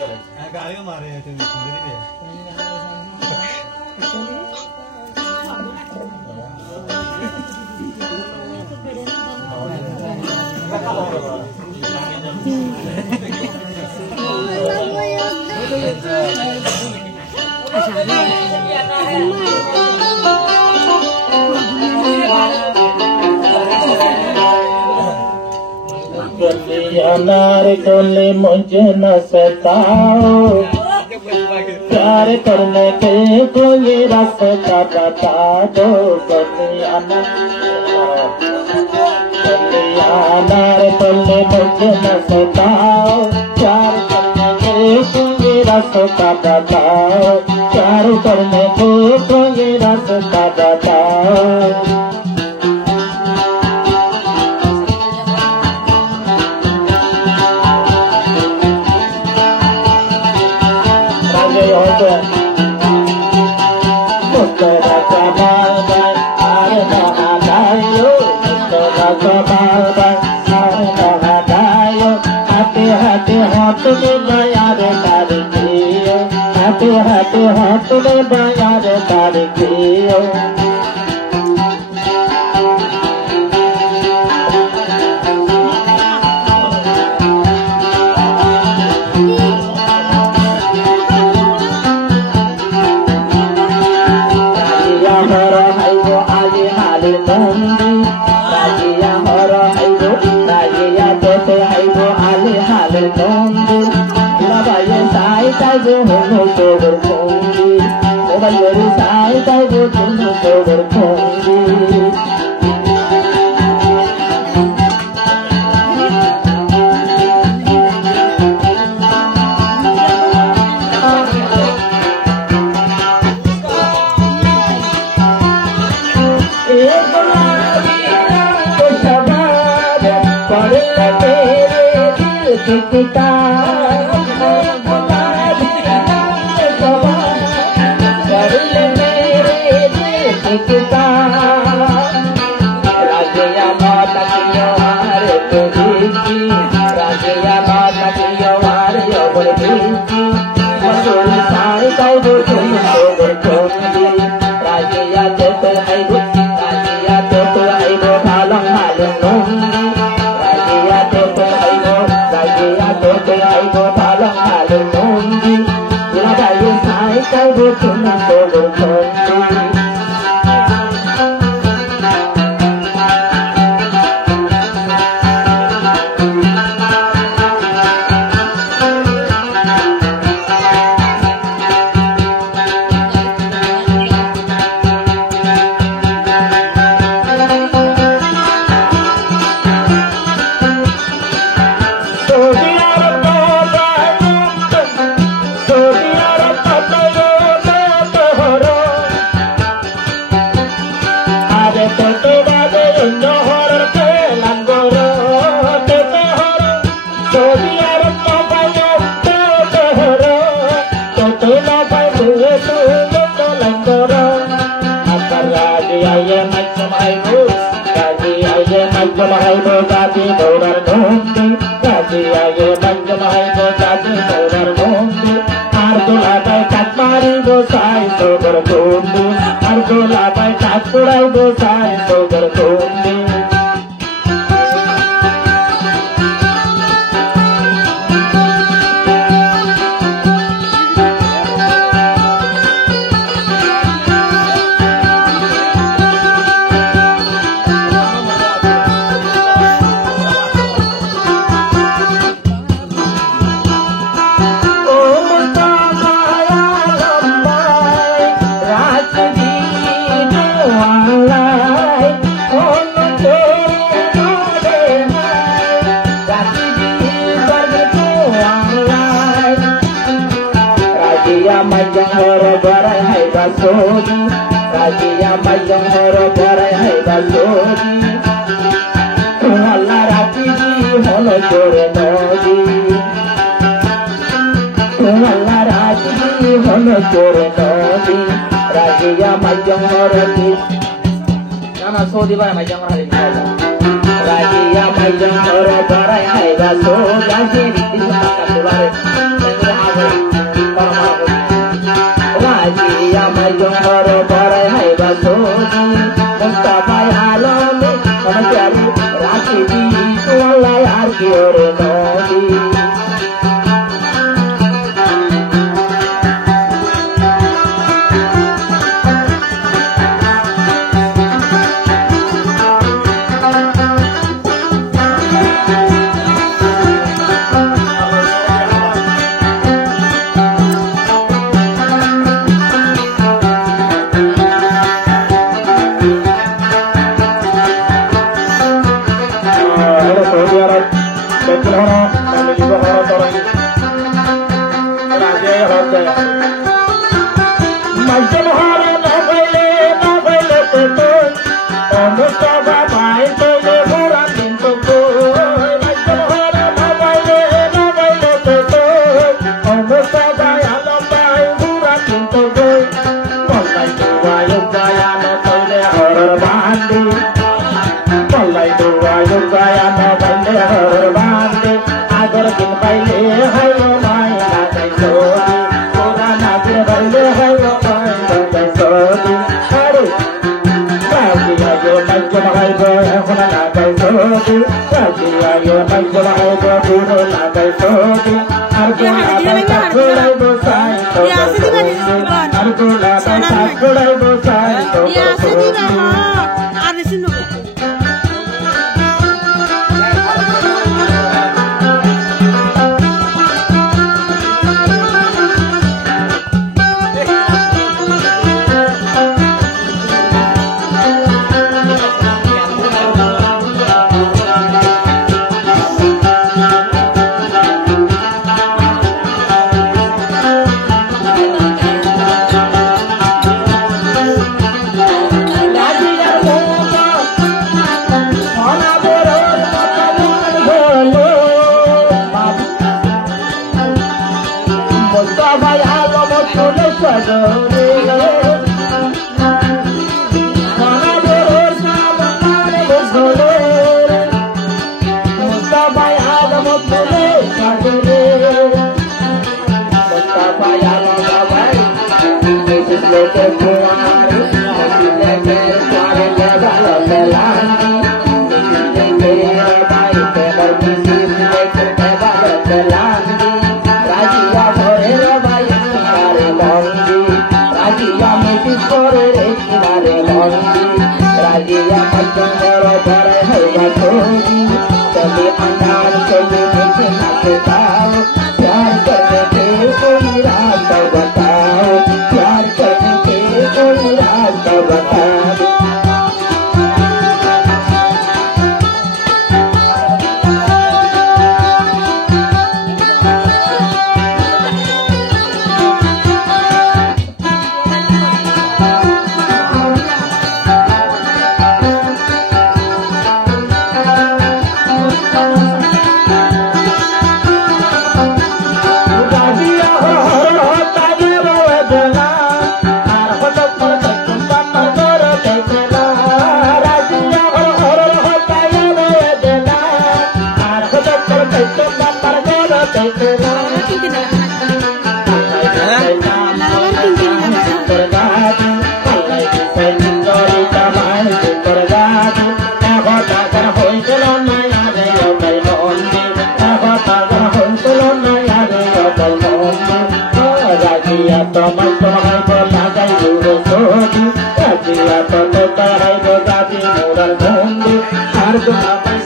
Kali kemarin itu sendiri deh. अनार तोले मुझे न सताओ, प्यार करने के कोई रास्ता बता दो। अनार तोले मुझे न सताओ, प्यार करने के कोई रास्ता बताओ, प्यार करने के कोई रास्ता बताओ। हाथ में बयार तारीखियो, हाथ में बयार तारीखियो। राजिया हर हाइबो आली हाली नंदी, राजिया हर हाइबो राजिया देते हाइबो आली हाली Nandi. Go home over Kongi, over your side, I go over Kongi. राजिया माता की वार तो दीदी, राजिया माता की वार यो बोल दीदी। मसूरी साई काई दो तुम सोबर कोंगी, राजिया देते आई दो, राजिया देते आई दो भालम भालम नोंगी, राजिया देते आई दो, राजिया देते आई दो भालम भालम नोंगी। राजिया साई काई दो तुम sober कोंगी। Rajiya mayang horo barai hai baso, jasi di sana kabulare, মাইজন হারে না বলে তো অমুস্তফা ভাই তোলে ভরা দিন তো মাইজন হারে না বলে তো অমুস্তফা আলম ভাই ভরা দিন তো পল্লাই দুয়ায় গায়ান তোলে হর বান্দি পল্লাই দুয়ায় গায়ান তোলে হর বান্দি আগর দিন পাইলে হয় মাই না তাই সোদি ওরা না দিন পাইলে হয় মাই না তাই সোদি আরে রাজিয়া yo নাই জমাই গো এখন না তাই সোদি রাজিয়া yo নাই জমাই গো দূর না তাই সোদি আর কোন আবার কাকুড়াই বসাই তো আর কোন আবার কাকুড়াই বসাই তো Rajiya to tarai go dati mural mundi, har